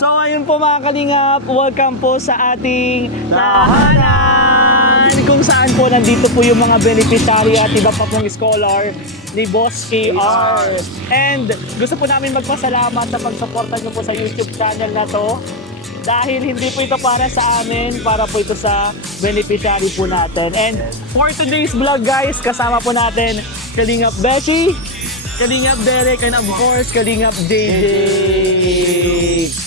So ayun po mga kalingap, welcome po sa ating tahanan! Kung saan po nandito po yung mga beneficiary at iba pa pong scholar ni Boss KR. And gusto po namin magpasalamat sa pagsuporta nyo po sa YouTube channel na to. Dahil hindi po ito para sa amin, para po ito sa beneficiary po natin. And for today's vlog guys, kasama po natin Kalingap Beshi, Kalingap Derek, and of course, Kalingap JJ.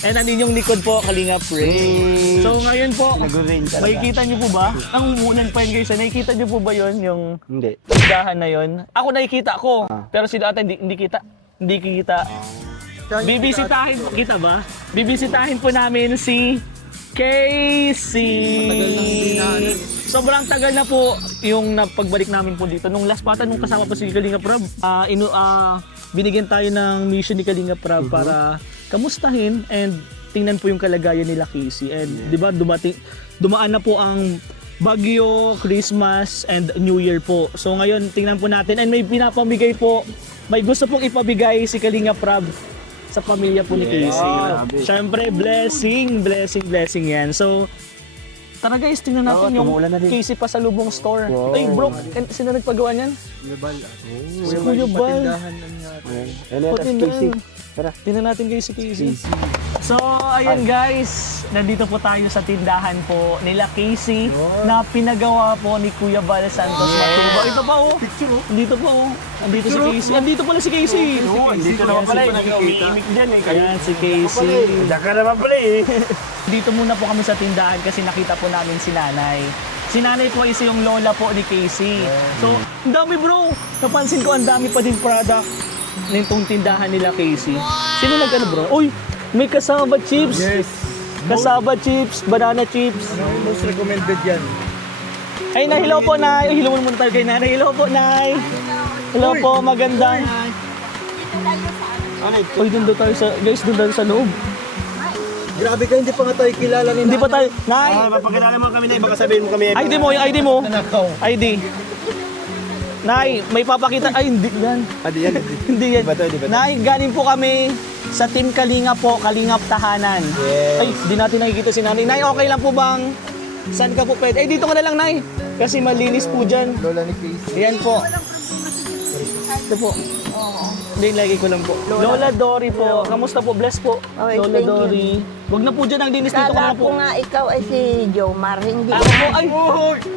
And ang inyong likod po, Kalingap Ray. So ngayon po, makikita niyo po ba? Ang umulan pa yun guys, nakikita niyo po ba yun? Yung Hindi. tindahan na yun? Ako nakikita ko, pero si dati hindi kita. Hindi kita. Bibisitahin, kita ba? Bibisitahin po namin si Casey. Sobrang tagal na po yung pagbalik namin po dito. Nung last pata, nung kasama po si Kalingap Rab, binigyan tayo ng mission ni Kalingap Rab para kamustahin and tingnan po yung kalagayan nila Casey. And di ba dumaan na po ang Bagyo, Christmas, and New Year po. So ngayon, tingnan po natin. And may pinapamigay po, may gusto pong ipabigay si Kalingap Rab sa pamilya po ni Casey. Siyempre, blessing yan. So, tara guys, tingnan natin yung Casey Pasalubong Store. Ay bro, sino nagpagawa niyan? Si Kuya Bal. Tara, tingnan natin guys si Casey. So, ayun guys, nandito po tayo sa tindahan po nila Casey na pinagawa po ni Kuya Bal Santos Matuba. Ito pa oh. Dito pa oh. Andito si Casey. Andito pala si Casey. Dito naman pala umiimik dyan eh. Ayan si Casey. Diyan ka naman pala eh. Dito muna po kami sa tindahan kasi nakita po namin si nanay. Si nanay po isa yung lola po ni Casey. So, ang dami bro. Napansin ko ang dami pa din product nitong tindahan nila Casey. Sino nag-ano bro? Uy! May kasaba chips. Yes. Kasaba chips, banana chips. Ano yung most recommended yan? Ay, na, hello po, Nay. Hello muna tayo kay Nanay. Hello po, Nay. Hello po, magandang. Uy, doon daw tayo sa, guys, doon daw sa loob. Grabe ka, hindi pa nga tayo kilala ni Hindi pa tayo, Nay. Mapagkilala mo kami na baka sabihin mo kami. ID mo, yung ID mo. ID. Nay, may papakita. Ay, hindi yan. Yan. Hindi yan. Nay, galing po kami sa Team Kalingap po, Kalingap Tahanan. Yes. Ay, di natin nakikita si Nanay. Nay, okay lang po bang saan ka po pwede? Ay, dito ka na lang, Nay. Kasi malinis po dyan. Lola ni Casey. Yan po. Ito po. Hindi, lagi ko lang po. Lola Dory po. Kamusta po? Bless po. Okay, Lola thank you. Dory. Huwag na po dyan ang linis dito ka Kala na po. ko nga ikaw ay si Jomar, hindi. Ako po, ay.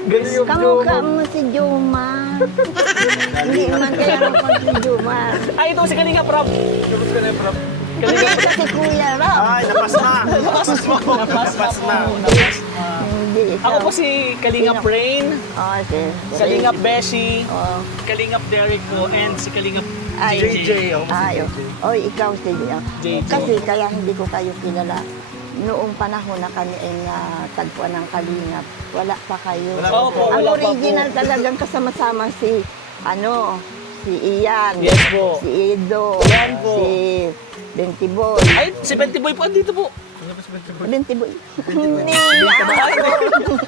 Guys, Kamukha mo si Jomar. Hindi man kaya ako si Jomar. ay, ito si Kalinga Prab. Hindi kasi Kuya Rob. Ay, napas na. Napas na. Hindi ikaw. Ako po si Kalingap Rain, Oh, si Kalingap Beshi, Oh. Kalingap Derek po, and si Kalingap Ay, JJ. Ay, oh, ikaw si JJ. Kasi kaya hindi ko kayo kilala. Noong panahon na kami ay natagpuan ng Kalingap, wala pa kayo. Opo, Ang wala pa po. original talagang kasama-sama si Ian, Yes po. si Edo, Yan po. si Bentiboy. Ay, si Betty Boy po andito po. Bentiboy.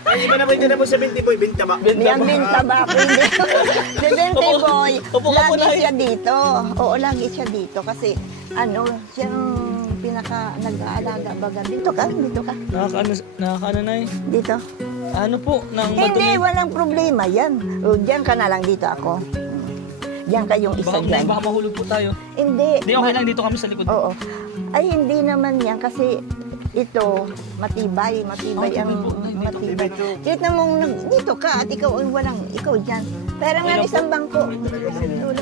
Ay, iba na ba na po sa 20 boy? 20 ba? Yan binta ba ako hindi. Si Bentiboy, Upo ka po, lagi Nay. siya dito. Oo, lagi siya dito kasi siyang pinaka nag-aalaga baga. Dito ka. Nakakaano na eh. Dito. Ano po, nang Hindi, madumi. walang problema yan. O, diyan ka na lang dito ako. Diyan kayong isa Baka, dyan. baka mahulog po tayo. Hindi. Hindi, okay lang dito kami sa likod. Oo. Ay, hindi naman yan kasi ito, matibay ang matibay. Kahit namang dito ka at ikaw ay ikaw dyan. Pero nga isang bangko.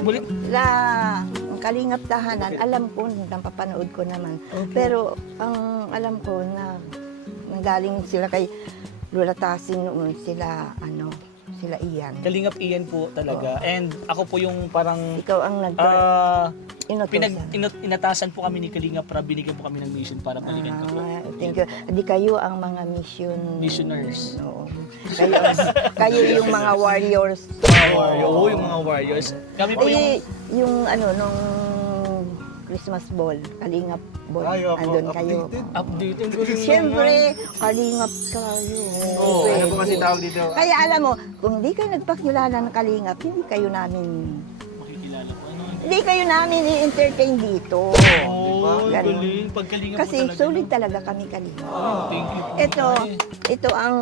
Bulit. Ang Kalingap Tahanan, alam ko, napapanood ko naman. Pero ang alam ko na nanggaling sila kay Lola Tasing noon, sila Ian. Kalingap Ian po talaga. And ako po yung parang Ikaw ang inatasan po kami ni Kalingap para binigyan po kami ng mission para balikan ka po. Thank you. Di kayo ang mga Missioners. Oo. Kayo yung mga warriors. Oo, yung mga warriors. Kami po yung Yung nung Christmas ball, Kalingap ball, Ay, opo, andun kayo. update. Siyempre, Kalingap kayo. Oo, ano po kasi tawag dito? Kaya alam mo, kung di kayo nagpakilala ng Kalingap, hindi kayo namin Makikilala po. Ano? Hindi kayo namin i-entertain dito. Oh, Galing. galing. Pagkalinga Kasi po talaga. sulit talaga kami kalingap. Oh, thank you. Ito ang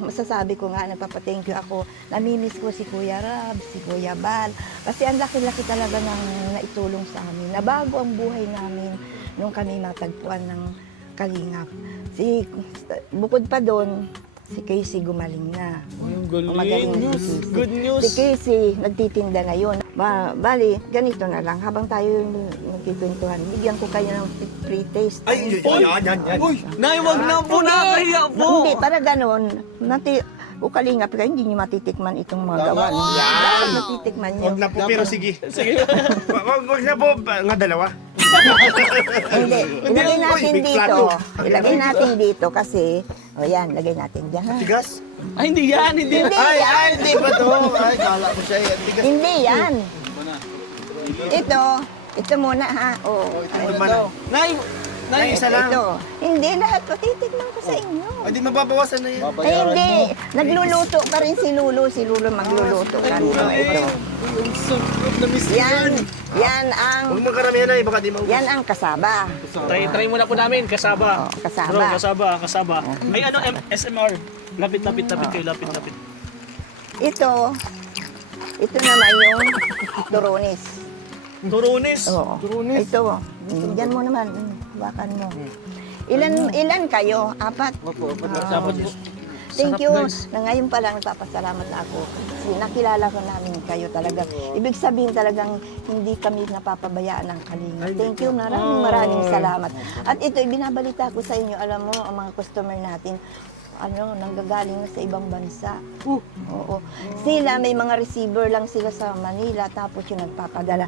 masasabi ko nga, nagpapa-thank you ako. Namimiss ko si Kuya Rab, si Kuya Bal. Kasi ang laki-laki talaga ng naitulong sa amin. Nabago ang buhay namin nung kami matagpuan ng kalingap. Bukod pa doon, si Casey gumaling na. Yung Magaling galing. na si Casey. Good news. Si Casey, nagtitinda ngayon. Bali, ganito na lang. Habang tayo nagkikwentuhan, bigyan ko kayo ng free taste. Ay, yan. Uy, Nay, wag na po, nakakahiya po. Hindi, para ganon. Ukalingap ka, hindi nyo matitikman itong mga gawa. Yan. Dapat matitikman nyo. Huwag na po, pero sige. Wag na po, nga dalawa. Hindi, ilagay Uy, natin big dito. plato. Ilagay natin dito kasi, o yan, lagay natin dyan. Ha? Tigas? Ay, hindi yan, hindi. Hindi yan. Hindi ba to? Ay, kala ko siya yan. Tigas. Hindi yan. Ito muna ha. O, Ito man. Nay, Nay, Isa lang. ito. Hindi lahat, patitikman ko sa inyo. Ay, di mababawasan na yan. Ay, hindi. Nagluluto pa rin si Lulu. Si Lulu magluluto. Ganito, ito. Ang sarap na miss Yan ang, Huwag magkaramihan na, baka di maubos. yan ang kasaba. Try muna po namin, kasaba. Oh, kasaba. Bro, kasaba. Ay, ano, SMR. Lapit kayo, lapit. Ito naman yung turonis. Turunis. Oo. Ito, yan mo naman. Hawakan mo. Ilan kayo? Apat? Dapat po. Thank Sarap, you. guys. Na ngayon pa lang nagpapasalamat na ako. Kasi nakilala ko namin kayo talaga. Ibig sabihin talagang hindi kami napapabayaan ng kalinga. Thank you. Maraming salamat. At ito, ibinabalita ko sa inyo. Alam mo, ang mga customer natin, nanggagaling na sa ibang bansa. Oo. Sila, may mga receiver lang sila sa Manila, tapos yung nagpapadala.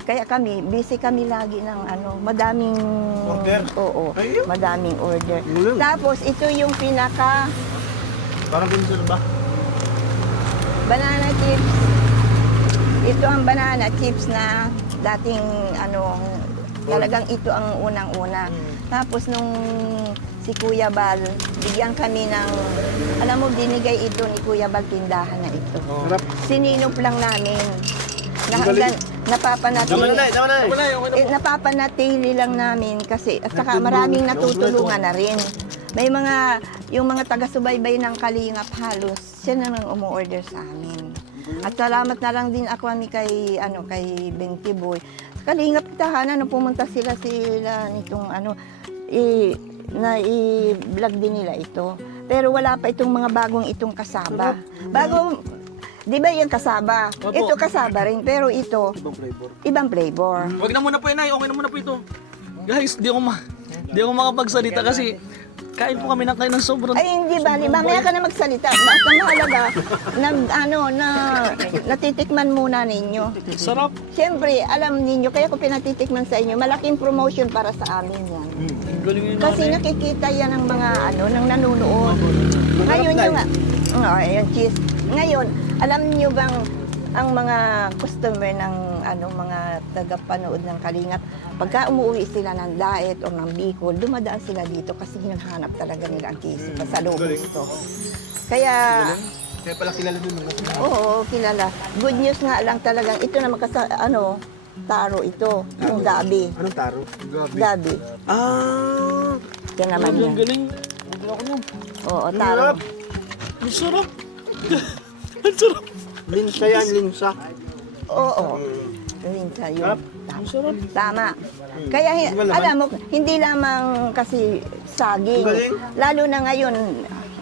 Kaya kami, busy kami lagi ng madaming Order? Oo, Ayun. madaming order. Galing. Tapos ito yung pinaka Parang pinsul ba? banana chips. Ito ang banana chips na dating talagang ito ang unang-una. Tapos nung si Kuya Bal, bigyan kami ng, alam mo, binigay ito ni Kuya Bal, tindahan na ito. Sarap. Sininop lang namin. Na Galing. hanggang napapanatili. Tama na. Napapanatili lang namin kasi at saka maraming natutulungan na rin. May yung mga taga-subaybay ng Kalingap halos, siya na nang umu-order sa amin. At salamat na lang din ako kay Benty Boy. Kalingap tahanan, nung pumunta sila nitong i-vlog din nila ito. Pero wala pa itong mga bagong itong kasaba. Di ba yung kasaba? Opo. Ito kasaba rin, pero ito, ibang flavor. Wag na muna po yun, Nay. Okay na muna po ito. Guys, di ako makapagsalita kasi kain po kami ng kain ng sobrang... Ay, hindi bali. Mamaya ka na magsalita. Basta mahalaga, natitikman muna ninyo. Sarap. Siyempre, alam ninyo, kaya ko pinatitikman sa inyo, malaking promotion para sa amin yan. Galing yun, Kasi Nanay. nakikita yan ng mga, ng nanonood. Ngayon yung, yung cheese. Ngayon, alam niyo bang, ang mga customer ng mga tagapanood ng Kalingap, pagka umuwi sila ng Daet o ng Bicol, dumadaan sila dito kasi hinahanap talaga nila ang Casey sa loob ito. Kaya, Kaya pala kilala dun. oo, kilala. Good news nga lang talagang ito na taro ito, yung gabi. Anong taro? Gabi. Ah! Yan naman Ang yan. galing. Ang galing ako nun. Oo, taro. Ang sarap. Ang sarap. Linsa yan, linsa. Oo. Yun sa'yo. Ang sarap. Tama. Kaya alam mo, hindi lamang kasi saging. Galing. Lalo na ngayon,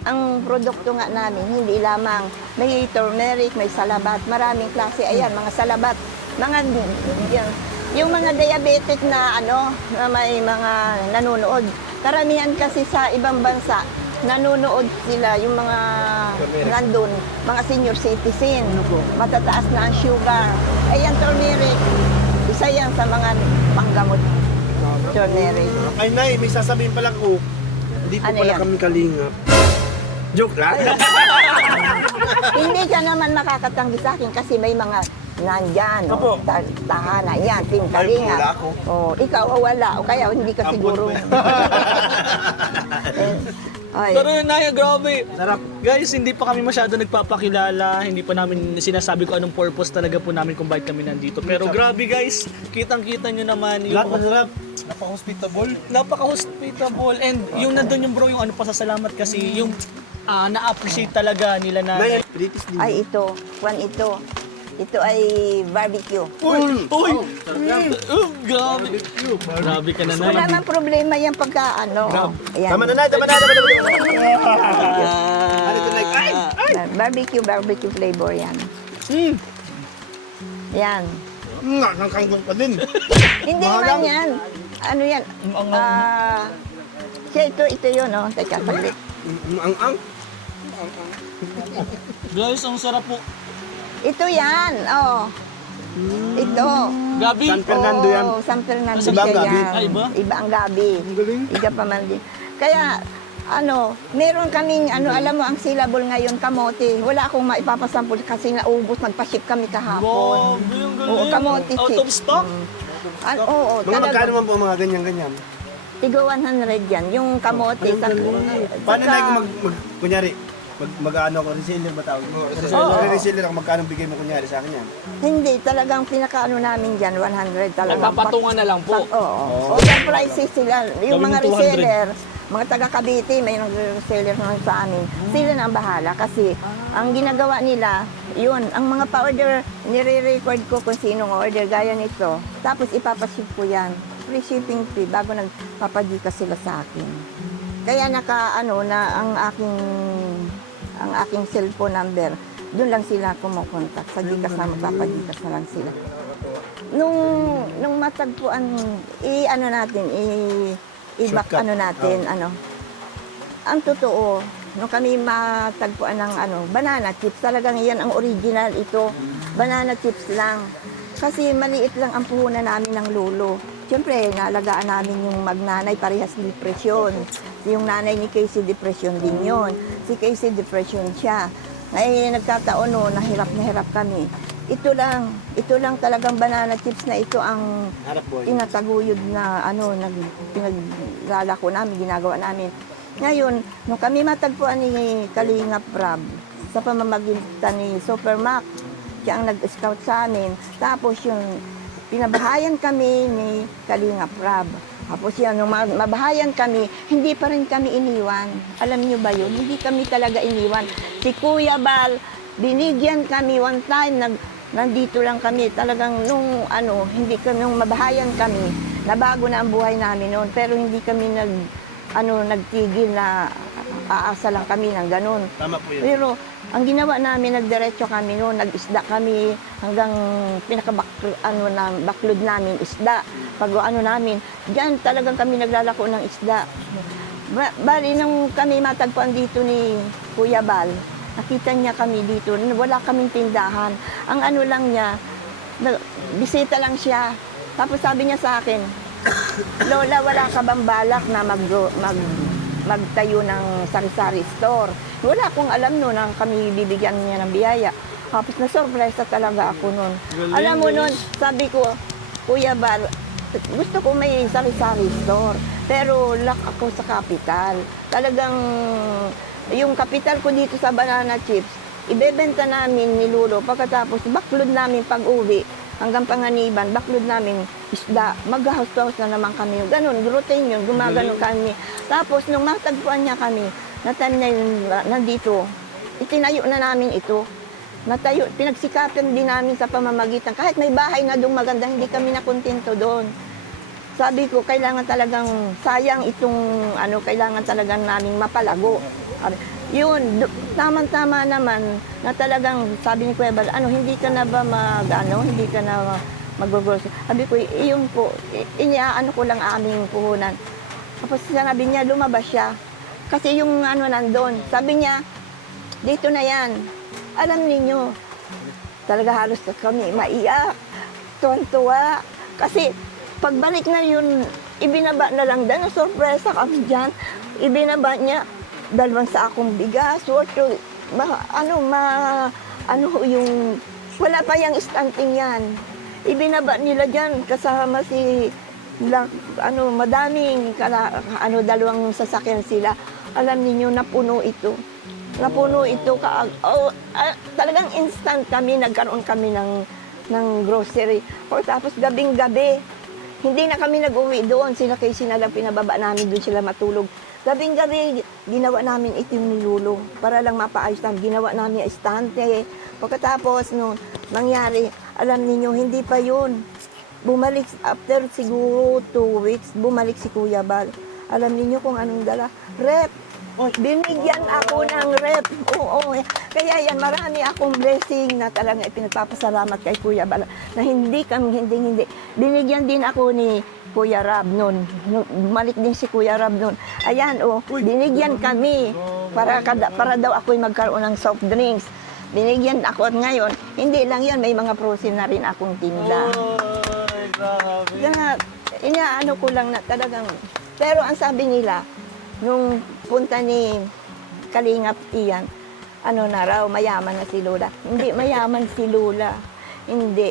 ang produkto nga namin, hindi lamang may turmeric, may salabat, maraming klase. Ayan, mga salabat. Yung mga diabetic na na may mga nanonood. Karamihan kasi sa ibang bansa, nanonood sila yung mga nandun, mga senior citizen. Matataas na ang sugar. Ayan, turmeric. Isa yan sa mga panggamot. Turmeric. Ay, Nay, may sasabihin pala ko. Hindi po Ano pala yan? kami kalingap. Joke lang. Hindi ka naman makakatanggi sa akin kasi may mga nandyan, Opo. tahanan, yan, Team Ay, Kalinga. wala ako. Oh, ikaw wala, o kaya hindi ka Ampun siguro. pa. Ay, Pero yun, Nay, grabe. Sarap. Guys, hindi pa kami masyado nagpapakilala, hindi pa namin sinasabi ko anong purpose talaga po namin kung bakit kami nandito. Pero grabe guys, kitang-kita nyo naman yung... Lahat masarap. Napaka-hospitable. And yung nandun yung bro, yung ano pasasalamat kasi, yung na-appreciate talaga nila na... Ay, ito. Juan, ito. Ito ay barbecue. Uy! Grabe! Grabe ka na, Wala Nay. nang problema yan pagka ano. Ayan. Tama na, Nay. Tama na. Ano ito, Nay? Ay! Barbecue flavor yan. Yan. Nakakangkong pa din. Hindi man yan. Ano yan? Ito yun, no? Teka, saglit. Ang. Guys, ang sarap po. Ito yan, oh. Ito. Gabi! San Fernando yan. Oo, San Fernando Iba ang siya gabi. yan. Ay, iba? Iba ang gabi. Ang galing. Iba pa man din. Kaya, meron kaming, alam mo, ang syllable ngayon, kamote. Wala akong maipapasampol kasi naubos, nagpa-ship kami kahapon. Grabe, yung galing. Oo, kamote Out chips. of stock? Oo, Mga magkano talaga. man po ang mga ganyan-ganyan? Tigo 100 yan, yung kamote. Paano, Nay, kung kunyari, mag-ano ako, reseller ba tawag? Reseller ako, magkano bigay mo kunyari sa akin yan? Hindi, talagang pinakaano namin dyan, 100 talaga. Nagpapatungan na lang po. Oo. Over prices sila. Yung Gawin mga mo 200. reseller, mga taga Cavite, may reseller naman sa amin. Sila na ang bahala kasi ang ginagawa nila, yun, ang mga pa-order, nire-record ko kung sinong order, gaya nito. Tapos ipapaship ko yan. Free shipping fee bago nagpapadika sila sa akin. Kaya na ang aking cellphone number, doon lang sila kumukontak. Sa Gcash na magpapagcash na lang sila. Nung matagpuan, i-back Shortcut. natin, ang totoo, nung kami matagpuan ng banana chips, talagang yan ang original ito. Banana chips lang. Kasi maliit lang ang puhunan namin ng lolo. Siyempre, naalagaan namin yung magnanay, parehas depresyon. Yung nanay ni Casey, depresyon din yon. Si Casey, depresyon siya. Ngayon, nagkataon nahirap na hirap kami. Ito lang talagang banana chips na ito ang Harap boy. tinataguyod na pinaglalako namin, ginagawa namin. Ngayon, nung kami matagpuan ni Kalingap Rab, sa pamamagitan ni Supermac, siya ang nag-scout sa amin. Tapos yung pinabahayan kami ni Kalingap Rab. Tapos yan, nung mabahayan kami, hindi pa rin kami iniwan. Alam niyo ba yun? Hindi kami talaga iniwan. Si Kuya Bal, binigyan kami one time, nandito lang kami. Talagang nung nung mabahayan kami, nabago na ang buhay namin noon. Pero hindi kami nagtigil na aasa lang kami ng ganun. Tama po yun. Pero ang ginawa namin, nagdiretso kami noon, nag-isda kami hanggang baklod namin isda. Pag namin, diyan talagang kami naglalako ng isda. Bali, nung kami matagpuan dito ni Kuya Bal, nakita niya kami dito, wala kaming tindahan. Ang lang niya, bisita lang siya. Tapos sabi niya sa akin, Lola, wala ka bang balak na magtayo ng sari-sari store? Wala akong alam noon na kami bibigyan niya ng biyaya. Tapos na-surprise talaga ako noon. Alam mo noon, sabi ko, Kuya Bal, gusto ko may sari-sari store, pero lack ako sa kapital. Talagang yung kapital ko dito sa banana chips, ibebenta namin ni Lulo. Pagkatapos, baklod namin pag-uwi, hanggang Panganiban, baklod namin isda. Mag-house-house na naman kami. Ganon, routine yun, gumagano kami. Tapos, nung matagpuan niya kami, na time na yun, nandito, itinayo na namin ito. Natayo, pinagsikapan din namin sa pamamagitan. Kahit may bahay na doon maganda, hindi kami nakontento doon. Sabi ko, kailangan talagang, sayang itong, kailangan talagang naming mapalago. Yun, tama-tama naman na talagang, sabi ni Kuya Bal, hindi ka na ba hindi ka na mag-grocery. Sabi ko, iyon po, ko lang aming puhunan. Tapos sinabi niya, lumabas siya. Kasi yung nandun, sabi niya, dito na yan. Alam ninyo, talaga halos kami maiyak, tuwan-tuwa. Kasi pagbalik na yun, ibinaba na lang dahil, sorpresa kami dyan. Ibinaba niya, 2 sakong bigas, worth to, yung, wala pa yung istanting yan. Ibinaba nila dyan, kasama si, madaming, 2 sasakyan sila. Alam niyo, napuno ito. Napuno ito, talagang instant kami, nagkaroon kami ng grocery. Tapos gabing-gabi, Hindi na kami nag-uwi doon. Sila kay sinalang pinababa namin, doon sila matulog. Gabing-gabi, ginawa namin itim ni Lolo para lang mapaayos namin. Ginawa namin estante. Pagkatapos nung nangyari, alam niyo hindi pa yun. Bumalik, after siguro 2 weeks, bumalik si Kuya Bal. Alam niyo kung anong dala? Rep. Binigyan ako ng rep. Oo. Kaya yan, marami akong blessing na talagang ipinagpapasalamat kay Kuya Bal. Na hindi. Binigyan din ako ni Kuya Rab noon. Bumalik din si Kuya Rab noon. Ayan, binigyan kami para daw ako'y magkaroon ng soft drinks. Binigyan ako at ngayon, hindi lang yun, may mga prosin na rin akong tinda. Oy, grabe. Kaya, inaano ko lang na talagang, pero ang sabi nila, nung punta ni Kalingap Iyan, ano na raw, mayaman na si Lola. Hindi mayaman si Lola. Hindi.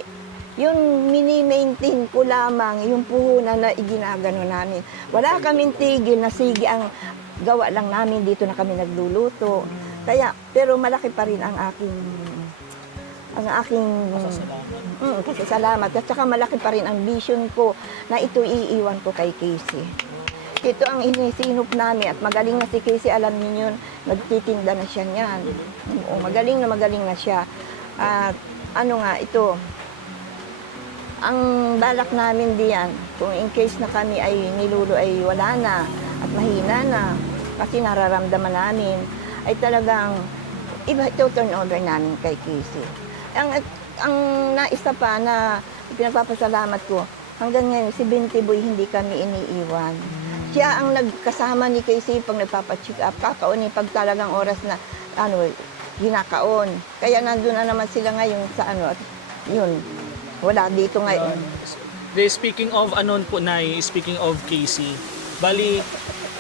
Yung mini-maintain ko lamang, yung puhunan na iginagano namin. Wala kaming tigil na sige ang gawa lang namin, dito na kami nagluluto. Kaya, pero malaki pa rin ang aking pasasalamat. At saka malaki pa rin ang vision ko na ito iiwan ko kay Casey. Ito ang inisinop namin at magaling na si Casey, alam niyo yun, nagtitinda na siya niyan. Oo, magaling na siya. At ano nga, ito, ang balak namin diyan, kung in case na kami ay nilulo ay wala na at mahina na, kasi nararamdaman namin, ay talagang iba ito turn over namin kay Casey. Ang naisa pa na pinagpapasalamat ko, hanggang ngayon si Binti Boy hindi kami iniiwan. Siya ang nagkasama ni Casey pag nagpapacheck up, kakaon pag talagang oras na ginakaon. Kaya nandun na naman sila ngayon sa at yun, wala dito ngayon. Speaking of speaking of Casey, bali,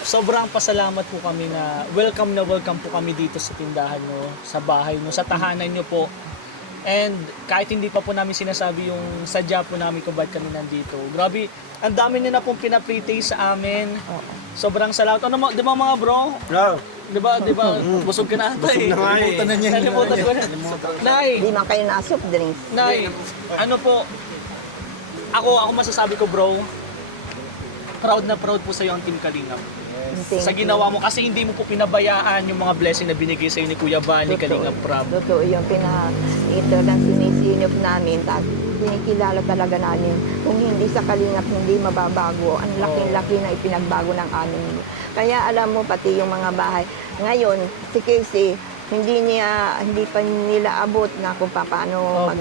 sobrang pasalamat po kami na welcome po kami dito sa tindahan nyo, sa bahay nyo, sa tahanan nyo po. And kahit hindi pa po namin sinasabi yung sadya po namin kung bakit kami nandito. Grabe, ang dami nyo na pong pinapre-taste sa amin. Sobrang salamat. Ano mo, di ba mga bro? No. Di ba, busog ka na ata eh. Busog na nga eh. Kalimutan na niya. Kalimutan ko na. Nay, Hindi man kayo na-soft drinks. Nay, ano po, ako masasabi ko bro, proud na proud po sa'yo ang Team Kalingap. Thank Sa ginawa mo, kasi hindi mo po pinabayaan yung mga blessing na binigay sa'yo ni Kuya Bani, Kalingap Prab. Totoo yung ito lang sinisinop namin. Tapos kinikilala talaga namin. Kung hindi sa Kalingap, hindi mababago. Ang laki-laki na ipinagbago ng amin. Kaya alam mo, pati yung mga bahay. Ngayon, si Casey, hindi pa nila abot na kung paano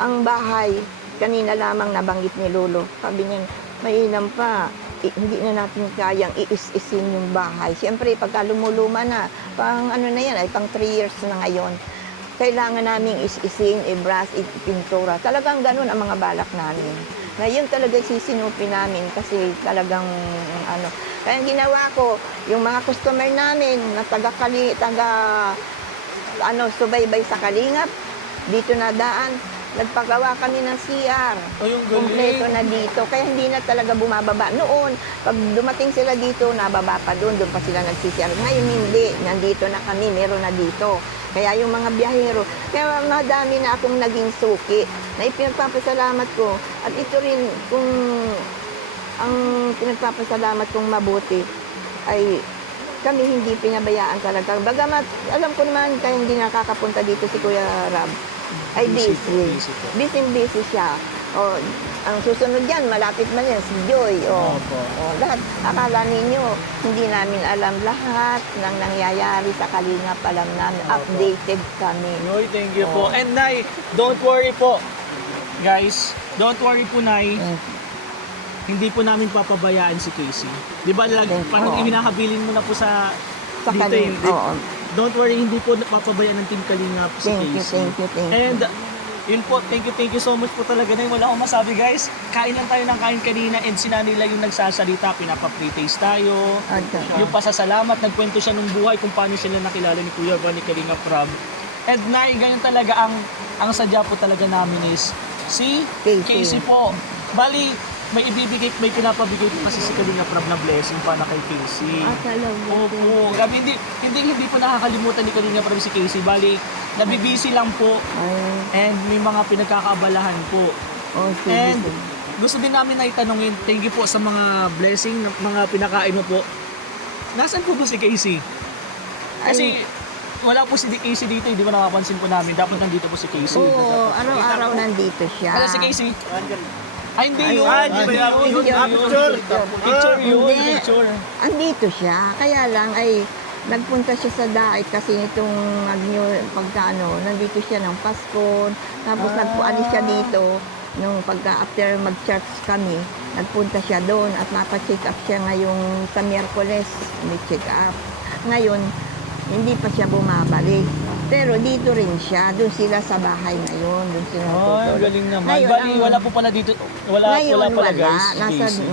ang bahay, kanina lamang nabanggit ni Lolo. Sabi niya, mainam pa. Hindi na natin kayang iis-isin yung bahay. Siyempre, pagka lumuluma na, pang ay pang 3 years na ngayon. Kailangan naming is-isin, i-brush, ipintura. Talagang ganun ang mga balak namin. Ngayon talaga sisinupin namin kasi talagang Kaya ginawa ko, yung mga customer namin na subaybay sa Kalingap, dito na daan, nagpagawa kami ng CR. Yung galing. Kompleto na dito. Kaya hindi na talaga bumababa. Noon, pag dumating sila dito, nababa pa doon pa sila nag-CR. Ngayon hindi. Nandito na kami, meron na dito. Kaya yung mga biyahero, kaya madami na akong naging suki na ipinagpapasalamat ko. At ito rin, kung ang pinagpapasalamat kong mabuti ay kami hindi pinabayaan talaga. Bagamat, alam ko naman kaya hindi nakakapunta dito si Kuya Rab. Ay busy. Busy siya. Ang susunod yan, malapit man yan, si Joy. Lahat. Akala ninyo, hindi namin alam lahat ng nangyayari sa Kalingap. Alam namin, updated kami. Noy, thank you po. And Nay, don't worry po. Guys, don't worry po, Nay. Hindi po namin papabayaan si Casey. Di ba, parang ibinahabilin mo na po sa dito eh. Don't worry, hindi po papabayaan ng Team Kalingap si Casey. Thank you. And yun po, thank you so much po talaga. Wala akong masabi guys. Kain lang tayo ng kain kanina and sila nila yung nagsasalita, pinapa-pre-taste tayo. Yung pasasalamat, nagkwento siya ng buhay kung paano sila nakilala ni Kuya Bani, Kalingap Prab. And Nay, ganyan talaga ang sadya po talaga namin is si Casey po. Bali, may pinapabigay po kasi si Kalingap Prab na blessing para kay Casey. Opo. Grabe, hindi po nakakalimutan ni Kalingap Prab si Casey. Bali, nabibisi lang po. And may mga pinagkakaabalahan po. And gusto din namin na itanungin, thank you po sa mga blessing, mga pinakain mo po. Nasaan po si Casey? Kasi wala po si Casey dito, hindi ba nakapansin po namin, dapat nandito po si Casey. Oo, araw-araw nandito siya. Wala si Casey? Ay, hindi yun. Hindi ba yun? Hindi yun. Picture. Picture yun, Hindi. picture. Andito siya, kaya lang ay nagpunta siya sa Daet kasi itong pagkaano, nandito siya ng Pasko, tapos nagpualis siya dito nung after mag-church kami, nagpunta siya doon at napacheck up siya ngayong sa Miyerkules, may check up. Ngayon, hindi pa siya bumabalik. Pero dito rin siya, doon sila sa bahay ngayon, doon sila Ay, natutulog. galing naman. Ngayon, Bali, ang- wala po pala dito. Wala pala guys, si Nasa, Casey.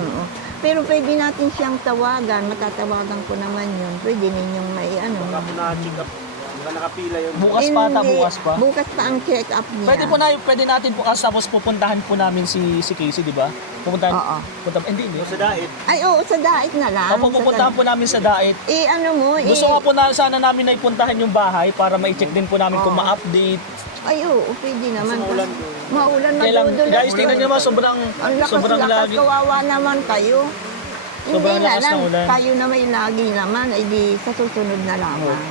pero pwede natin siyang tawagan, matatawagan ko naman yun. Pwede ninyong may ano. Baka po na-check up. Baka nakapila yun. Bukas pa ata, Hindi, bukas pa. Bukas pa ang check-up niya. Pwede natin bukas tapos pupuntahan po namin si Casey, di ba? Pupuntahan. Oo. Hindi. Sa daet. Ay, oo, sa Daet na lang. Opo, pupuntahan po namin sa Daet. Ano mo, Gusto nga po sana namin na ipuntahan yung bahay para ma-check din po namin kung Oo. ma-update. Ay, oo, pwede naman. Maulan po. Maulan, Kaya lang, madudulas. guys, tingnan nyo naman, sobrang Ang lakas-lakas, lagi. kawawa naman kayo. Sobrang Hindi na lakas lang, ng ulan. kayo na may lagi naman, ay di sa susunod na lamang.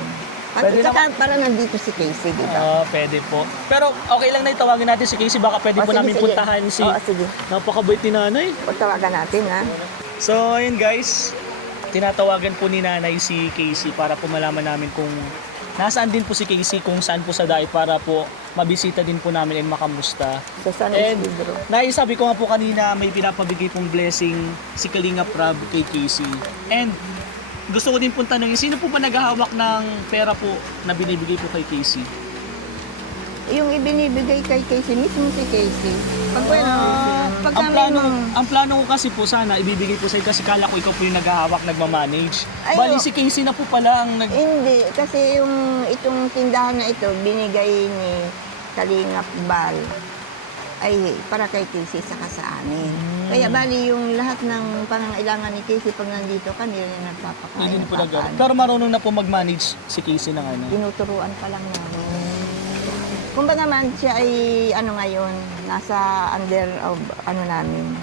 Pwede Para nandito si Casey, di ba? Pwede po. Pero okay lang na itawagin natin si Casey. Baka pwede O, po sige, namin sige. puntahan si Oo, sige. napakabait ni nanay. O, tawagan natin, ha? So, ayun guys. Tinatawagan po ni nanay si Casey para po malaman namin kung nasaan din po si Casey, kung saan po sa Daet para po mabisita din po namin and makamusta. Sa San And Isidro. naisabi ko nga po kanina may pinapabigay pong blessing si Kalinga Prab kay Casey. And gusto ko din pong tanongin, sino po ba naghahawak ng pera po na binibigay po kay Casey? Yung ibinibigay kay Casey, mismo si Casey. Pag pag ang plano ko kasi po sana ibibigay po sa'yo kasi kala ko ikaw po yung naghahawak, nagmamanage. Ay, Bali oo. si Casey na po pala ang Hindi, kasi itong tindahan na ito, binigay ni Kalingap Bal ay para kay Casey saka sa amin. Kaya bali yung lahat ng pangangailangan ni Casey pag nandito kami rin nagpapakain. Hindi po nagpapaano. Pero marunong na po mag-manage si Casey ng ano. Tinuturuan pa lang namin. Kumbaga man siya ay ngayon, nasa under of namin.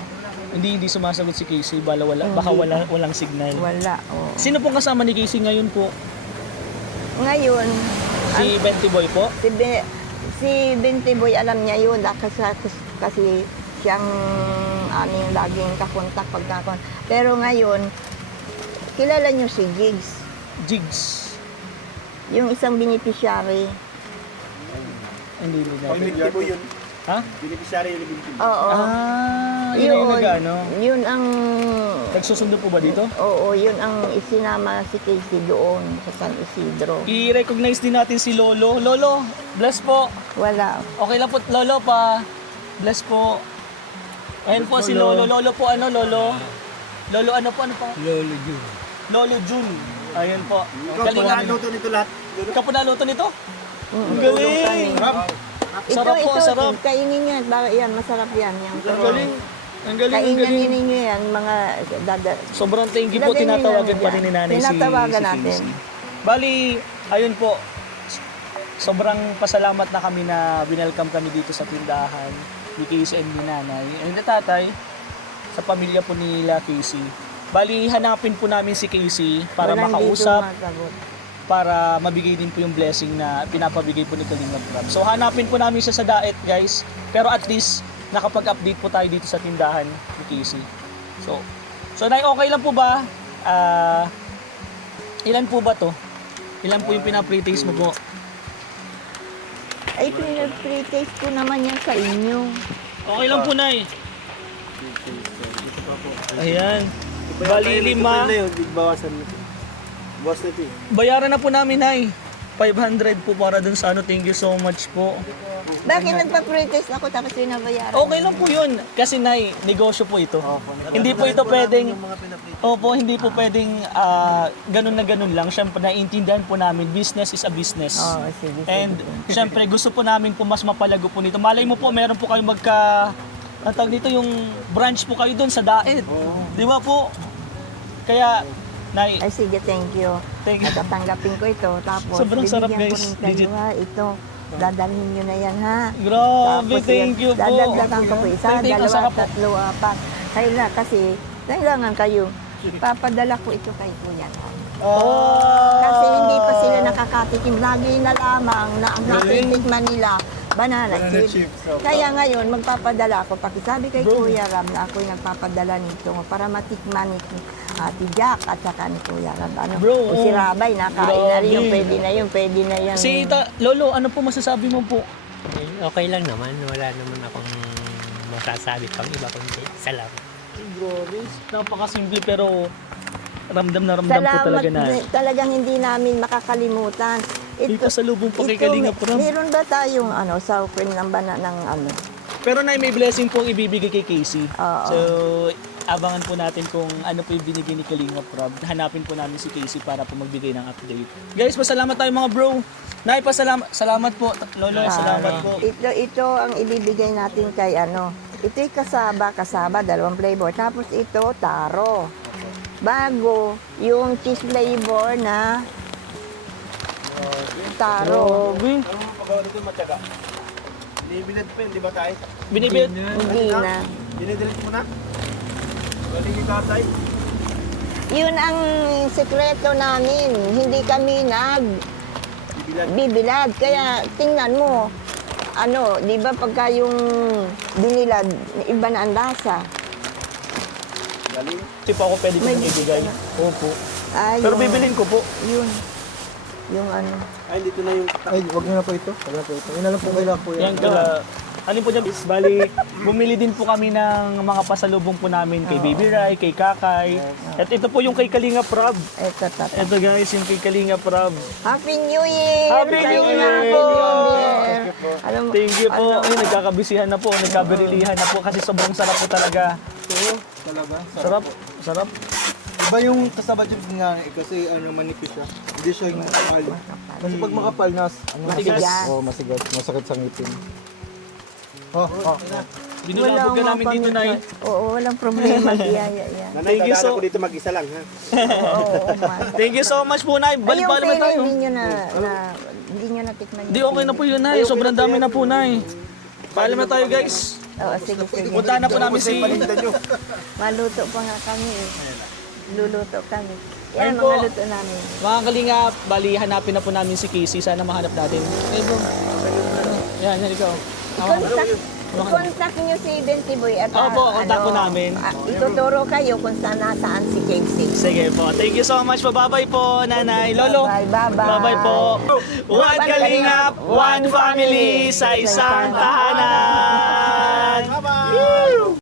Hindi sumasagot si Casey, baka Hindi. walang signal. Wala, oh. Sino pong kasama ni Casey ngayon po? Ngayon, Si Benty Boy po? si Binti Boy, alam niya yun kasi siyang aming laging kakontak pagkakon. Pero ngayon, kilala niyo si Jigs, Jigs. yung isang beneficiary. Hindi Pag na. nagtibo yun. Ha? Beneficiary yung nagtibo. Oo. Yun yung nag-ano? Yun ang, Nagsusundo po ba dito? oo, yun ang isinama si Casey doon sa San Isidro. I-recognize din natin si Lolo. Lolo, bless po. Wala. Okay lang po, Lolo pa. Bless po. Ayan po si Lolo. Lolo po ano, Lolo? Lolo ano po, ano pa? Lolo Jun. Lolo Jun. Ayan po. Ikaw po Kalinga. naluto nito lahat. Ikaw po naluto nito? Ang galing! Sarap po, sarap. Kainin niyo. Yan, masarap yan. Ang galing. Ang galing, ang galing. Kainin niyo yan, mga Sobrang thank you po, Ilagay niyo tinatawagan lang pa dyan. rin ni nanay Tinatawagan si natin. Casey. Bali, ayun po, sobrang pasalamat na kami na winelcome kami dito sa tindahan ni Casey and ni nanay. And ni tatay, sa pamilya po nila Casey. Bali, hanapin po namin si Casey para walang makausap, dito masagot. para mabigay din po yung blessing na pinapabigay po ni Kalinga Prab. So hanapin po namin siya sa Daet, guys. Pero at least nakapag-update po tayo dito sa tindahan ni Casey. So Nay, okay lang po ba? Ilan po ba to? Ilan po yung pina-pre-taste mo po? Ay, pinag-pre-taste ko naman yan sa inyo. Okay lang po, Nay. Ayan. Bali, 5. Bawasan nito. Bawas nito eh. Bayaran na po namin, Nay. 500 po para dun sa ano. Thank you so much po. Bakit nagpa-pre-taste ako tapos binabayaran? Okay lang po yun. Kasi Nay, negosyo po ito. Hindi po ito pwedeng, opo, hindi po pwedeng ganun na ganun lang. Siyempre, naiintindihan po namin, business is a business. Oo, sige. And siyempre, gusto po namin po mas mapalago po nito. Malay mo po, meron po kayo ang tawag dito, yung branch po kayo doon sa Daet. Di ba po? Kaya, Nay, Ay, sige, thank you. thank you. Natatanggapin ko ito. Tapos, Sobrang sarap, binigyan guys. ko rin kayo, Legit. ha, ito. Dadalhin nyo na yan, ha? Grabe, Tapos thank you po. Dadagdagan ko po isa, Thank you, dalawa, saka po. tatlo, apat. Kasi kailangan kayo. Papadala ko ito kay Kuya. Kasi hindi pa sila nakakatikim. Lagi na lamang na ang natitikman nila, banana chips. Kaya ngayon, magpapadala ako. Pakisabi kay Kuya Ram na ako'y nagpapadala nito para matikman ni Ate Jack at saka ni Kuya Ram. Bro, Si Rabay, nakain na rin yung grabe. pwede na yan. Si Lolo, ano po masasabi mo po? Okay lang naman, wala naman akong masasabi pang iba kundi salamat. Grabe, napakasimple pero ramdam na ramdam po talaga na. Talagang hindi namin makakalimutan. May pasalubong po kay Kalinga Prab. Meron ba tayong sa open ng ng Pero na may blessing po ibibigay kay Casey. Oo. So, abangan po natin kung ano po yung binigay ni Kalinga Prab. Hanapin po namin si Casey para po magbigay ng update. Guys, pasalamat tayo mga bro. Nay, salamat po. Lolo, salamat po. Ito ang ibibigay natin kay Ito'y kasaba, 2 flavor. Tapos ito, taro. Bago, yung cheese flavor na taro. Grabe. Ano mo pagawa dito matyaga? Binibilad pa yun, di ba tayo? Binibit. Hindi na. Dinidelete mo na? Galing yung tatay. Yun ang sekreto namin. Hindi kami Bibilad. bibilad. Kaya tingnan mo, di ba pagka yung binilad, iba na ang lasa. Galing. Kasi po ako pwede ko May nang ibigay. gusto Opo. Ay, Pero bibilin ko po. Yun. Yung Ay, dito na yung... Ay, wag niyo na po ito. Wag na po ito. Yun na lang po kailangan po Yan kala. Ano po dyan? Bali, bumili din po kami ng mga pasalubong po namin kay Baby Rai, kay Kakay. At ito po yung kay Kalinga Prab. Ito, tata. Ito guys, yung kay Kalinga Prab. Happy New Year! Happy Sa New inyo Year! po! Alam mo, Thank you po. Ay, nagkakabisihan na po, nagkabirilihan na po kasi sobrang sarap po talaga. ito. Talaga. Sarap, sarap. Iba yung kasaba chips nga kasi manipis siya. Hindi siya yung makapal. Kasi pag makapal Matigas. masigas. Masakit sa ngipin. Binulabog ka namin dito, Nay. Oo, walang problema. Biyaya yan. Nanay, Thank you dadaan so- ako dito mag-isa lang, ha? Oo, Thank you so much po, Nay. Ay, yung Balik-balik na pera, tayo. hindi nyo natikman. Hindi, okay na po yun, Nay. Sobrang dami na po, Nay. Paalam na tayo, guys. Oo, sige, sige. Puntahan na po namin si... Maluto pa nga kami eh. Luluto kami. Ayun Yan, po. mga luto namin. Mga kalingap, bali, hanapin na po namin si Casey. Sana mahanap natin. Eh, bro. Yan, ikaw. I-contact nyo si Benti Boy at Opo, contact po namin. ituturo kayo kung nasaan si Casey. Sige po. Thank you so much po. Bye-bye po, Nanay. Lolo. Bye-bye. Bye-bye po. One kalingap, one family sa isang tahanan. Bye-bye!